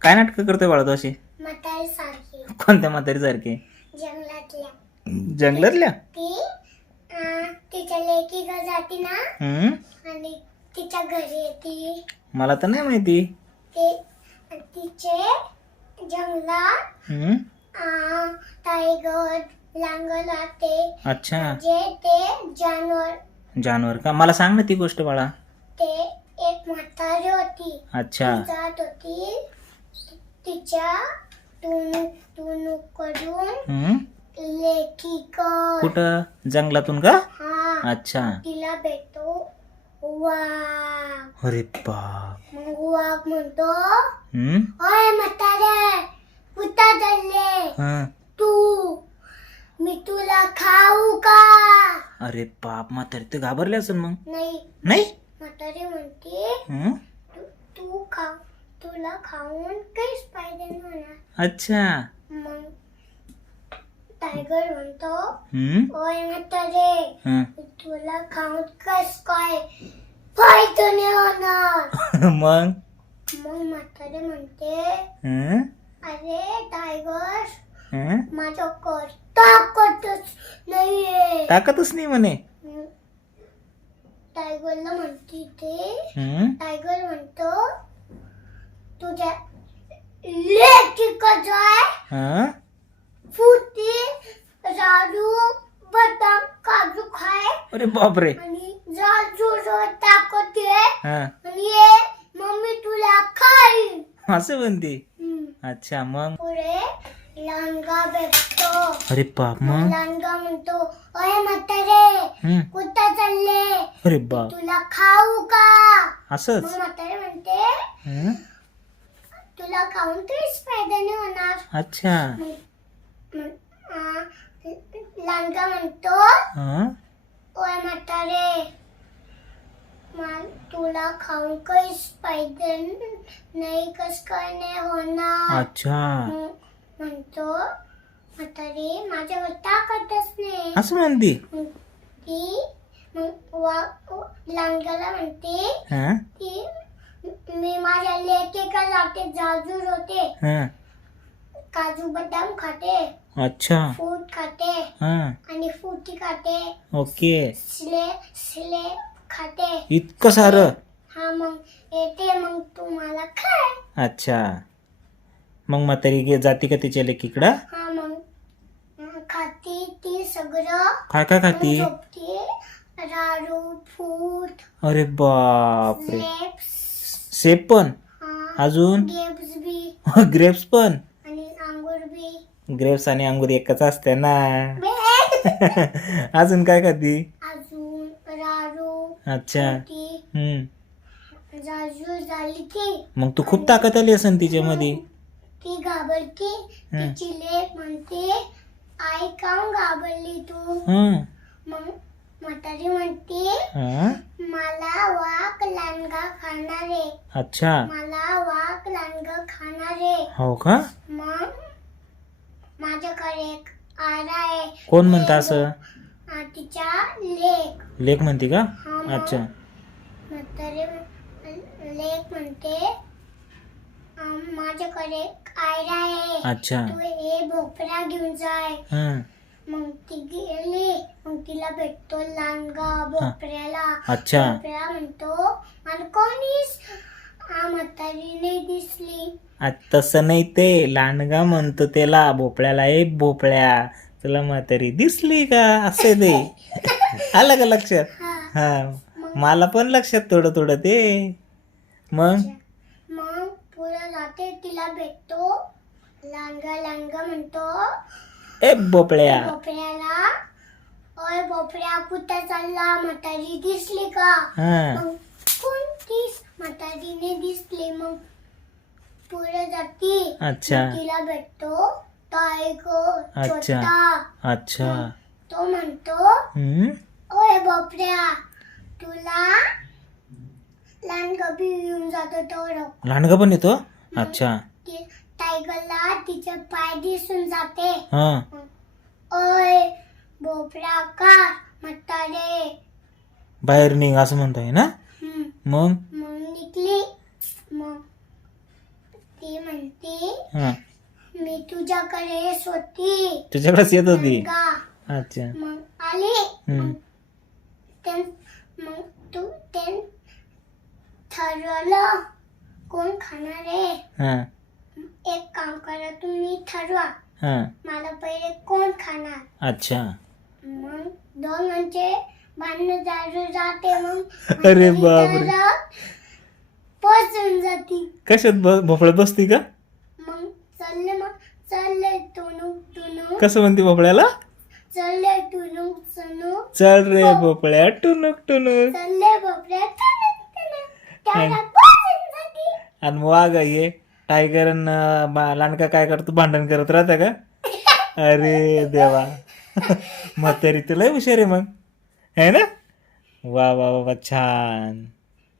काय नाटकं करतोय बाळा तू अशी? म्हातारी सारखी कोणत्या म्हातारी सारखे? जंगलातल्या जंगलातल्या? ती तिच्या लेकीकडे जाते ना आणि तिच्या घरी येते. मला तर नाही माहिती. ते तिचे जंगलात टायगर लांगर राहते. अच्छा, म्हणजे ते जानवर जानवर का? मला सांग ना ती गोष्ट बाळा. ते एक म्हातारी होती. अच्छा, ती जात होती तिच्या टुनुक कडून लेकीकड. कुठं? जंगलातून का? हा, अच्छा. तिला भेटतो वाघ. अरे बाप. मग वाघ म्हणतो, हम्म ओय म्हातारे, कुठं चालले हं. तू? मी तुला खाऊ का? अरे बाप, म्हातारी तर घाबरली असेल मग. नाही, नाही? म्हातारी म्हणते हं? तू खा, तुला खाऊन काहीच फायदा नाही होणार. अच्छा. मग टायगर म्हणतो, ओय म्हातारे, हं. तुला खाऊन कस काय फायदा नाही होणार. मग मग म्हातारे म्हणते, हं? अरे टायगर, हं? माझ्याकडे ताकदच नाहीये. ताकदच नाही म्हणे. टायगरला म्हणते ते, हं? टायगर म्हणतो, तुझ्या लेकीकडे जाय, हं? फुटी राजू बदाम काजू खाय अरे बापरे. आणि राजू ताकद घे हं. आणि ये मम्मी तुला खाईल. असं म्हणते. अच्छा, मग पुढे लांडगा भेटतो. अरे बाप. मग लांडगा म्हणतो, अरे म्हातारे, हं. कुठं चालले? अरे बाप. तुला खाऊ का? असंच. मग म्हातारे म्हणते, हं? तुला खाऊन काहीच फायदा नाही होणार. अच्छा. लांडगा म्हणतो, हं? ओय म्हातारे, तुला खाऊन काहीच फायदा नाही, कस काय नाही होणार. अच्छा, म्हणतो म्हातारे, माझ्यावर ताकदच नाही. असं म्हणते. ती लांडग्याला म्हणते, हं? की मी माझ्या लेकीकडे जाते, जाजूर होते, हं. काजू बदाम खाते, अच्छा. फ्रूट खाते हं. आणि फ्रुटी खाते, ओके. स्ले खाते. इतकं सारं? हा, मग येते, मग तू मला खाय. अच्छा. मग म्हातारी जाती का तिच्या लेकीकडं? हा, मग खाती ती सगळं. काय काय खाती? झोपते, राडू, फूट, अरे बापरे. ग्रेप्स, सेब पण? अजून? ग्रेप्स बी ग्रेप्स पण? आणि अंगूर बी. ग्रेप्स आणि अंगूर एकच असते ना. अजून काय खाती? अजून राडू. अच्छा. ती जाजू झाली की मग तू खूप ताकद आली असेल तिच्यामध्ये. ती घाबरती. तिची लेक म्हणते, आई काऊन घाबरली तू? मग म्हातारी म्हणते, मला वाघ लांडगा खाणार आहे. अच्छा. मला वाघ लांडगा खाणार आहे. हो का? मग माझ्याकडे एक आरा आहे. कोण म्हणतं असं? तिच्या लेक. लेक म्हणते का? हा, मग अच्छा. म्हातारी लेक म्हणते, माझ्याकडे एक आयरा आहे. अच्छा. तू हे भोपळा घेऊन जाय. मग ती गेली. मग तिला भेटतो लांडगा भोपळ्याला. अच्छा. भोपळा म्हणतो, मला कोणीच म्हातारी नाही दिसली. तसं नाही, ते लांडगा म्हणतो त्याला, भोपळ्याला, एक भोपळ्या, तुला म्हातारी दिसली का, असे ते. आलं का लक्षात? हा, मला पण लक्षात थोडं थोडं ते. मग पुढे जाते, तिला भेटतो लांडगा म्हणतो, ए भोपळ्या, भोपळ्याला, ओय भोपळ्या, कुठं चालला? म्हातारी दिसली का? मग कोणतीच म्हातारीने दिसली. मग पुढे जाती. अच्छा. तिला भेटतो टायगर अच्छा. छोटा. अच्छा. तो म्हणतो, ओय भोपळ्या, तुला लांडगा बी येऊन जातो तो. लांडगा पण येतो? अच्छा. टायगरला तिचे पाय दिसून जाते. हा. ओय भोपळा का म्हातारे, बाहेर निघ असं म्हणतोय ना. मग निघली. मग ती म्हणते हा मी तुझ्याकडे येत होती तुझ्याकडेच येत होती का अच्छा मग आली हम्म. मग ते ठरवलं कोण खाणार आहे. हा एक काम करा तुम्ही ठरवा हा मला पहिले कोण खाणार. अच्छा मग दोघांचे भांडण चालू जाते. मग अरे बापरे. पोचून जाती. कशात भोपळ्यात बसती का मग चालले टुनुक कसं म्हणते भोपळ्याला चालले टुनुक टुनुक चल रे भोपळ्या टुनुक टुनुक चालले बापरे त्याला पोचून जाती. आणि वाघ ये टायगर लांडका काय करतो भांडण करत राहता का अरे देवा मग तरी तुला हुशार आहे मग है ना वा वा वा वा, छान